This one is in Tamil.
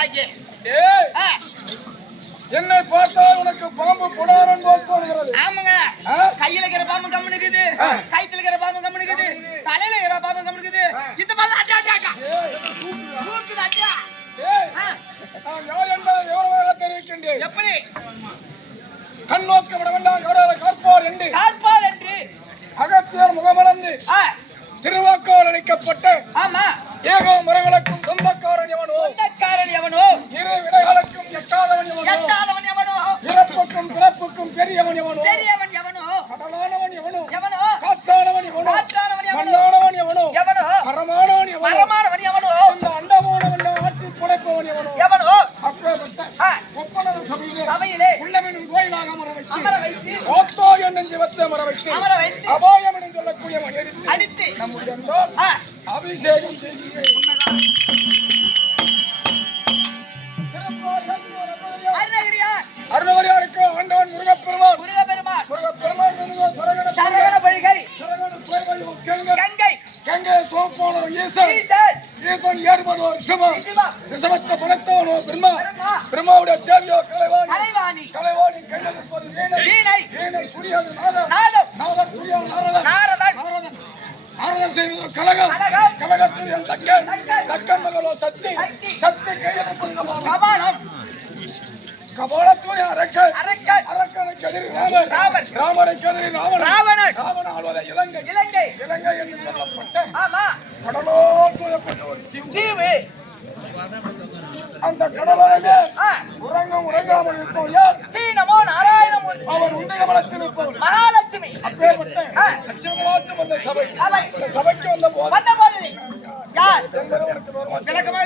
வாங்கி என்னை பார்த்தால் உனக்கு பாம்பு புடாரன் போல் தோணுகிறது. ஆமாங்க, கையில இருக்கிற பாம்பு கம்முனுக்குது, கைத்துல இருக்கிற பாம்பு கம்முனுக்குது, தலையில இருக்கிற பாம்பு கம்முனுக்குது. இந்த மாதிரி அட்டா அட்டா கூப்பிட்டு அட்டா. நான் யார் என்பதை விவரமாக தெரிவிக்கின்றேன். எப்படி கண் நோக்க விட வேண்டாம், எவ்வளவு காப்பார் என்று காப்பார் என்று அகத்தியர் முகமலர்ந்து திருவாக்கால் அளிக்கப்பட்டு ஆமா ஏகோ மரங்களுக்கும் சொந்தக்காரன் எவனோ, சொந்தக்காரன் எவனோ, இரு விடைகளுக்கும் எட்டாதவன் எவனோ, எட்டாதவன் எவனோ, இறப்புக்கும் பிறப்புக்கும் பெரியவன் எவனோ, பெரியவன் எவனோ, கடலானவன் எவனோ, எவனோ, காத்தானவன் எவனோ, காத்தானவன் எவனோ, மண்ணானவன் எவனோ, எவனோ, மரமானவன் எவனோ, மரமானவன் எவனோ, இந்த அண்டமானவன் ஆற்றி புடைப்பவன் எவனோ, எவனோ, அப்பேற்பட்ட ஒப்பனது சபையிலே உள்ளமெனும் கோயிலாக அமர வைத்து ஓத்தோ என்னும் ஜீவத்தை அமர வைத்து அபாயம் என்று சொல்லக்கூடியவன் அடித்து நம்முடைய அபிஷேகம் செய்கிறேன். அருணகிரியாருக்கு ஆண்டவன் முருகப்பெருமான் கங்கை கங்கை தோப்பானோ ஈசன் ஈசன் ஏறுபதோ ரிஷபத்தை படைத்தவனோ பிரம்மா பிரம்மாவுடைய தேவியோ கலைவாணி கலைவாணி கையில் வீணை புரியாது நாதம் புரியாது நாரதன் நாரதன் செய்வதோ கலகம் கலகத்தில் என் தக்கன் மகளோ சக்தி சக்தி கையில் கபாலம் கபாலத்தூரி அரக்கனுக்கு எதிரி ராமனுக்கு எதிரி ராவணன் ஆள்வதை இலங்கை என்று சொல்லப்பட்ட கடலோ தூயப்பட்ட ஒரு தீவு. அந்த கடலோரே உறங்காமல் இருப்போம் யார்? நமோ நாராயணமூர்த்தி. அவர் உண்டகமலத்தில் இருப்பவர் மகாலட்சுமி. அப்பேற்பட்ட லட்சுமிநாட்டு வந்த சபை சபைக்கு வந்த போது யார் விளக்கமா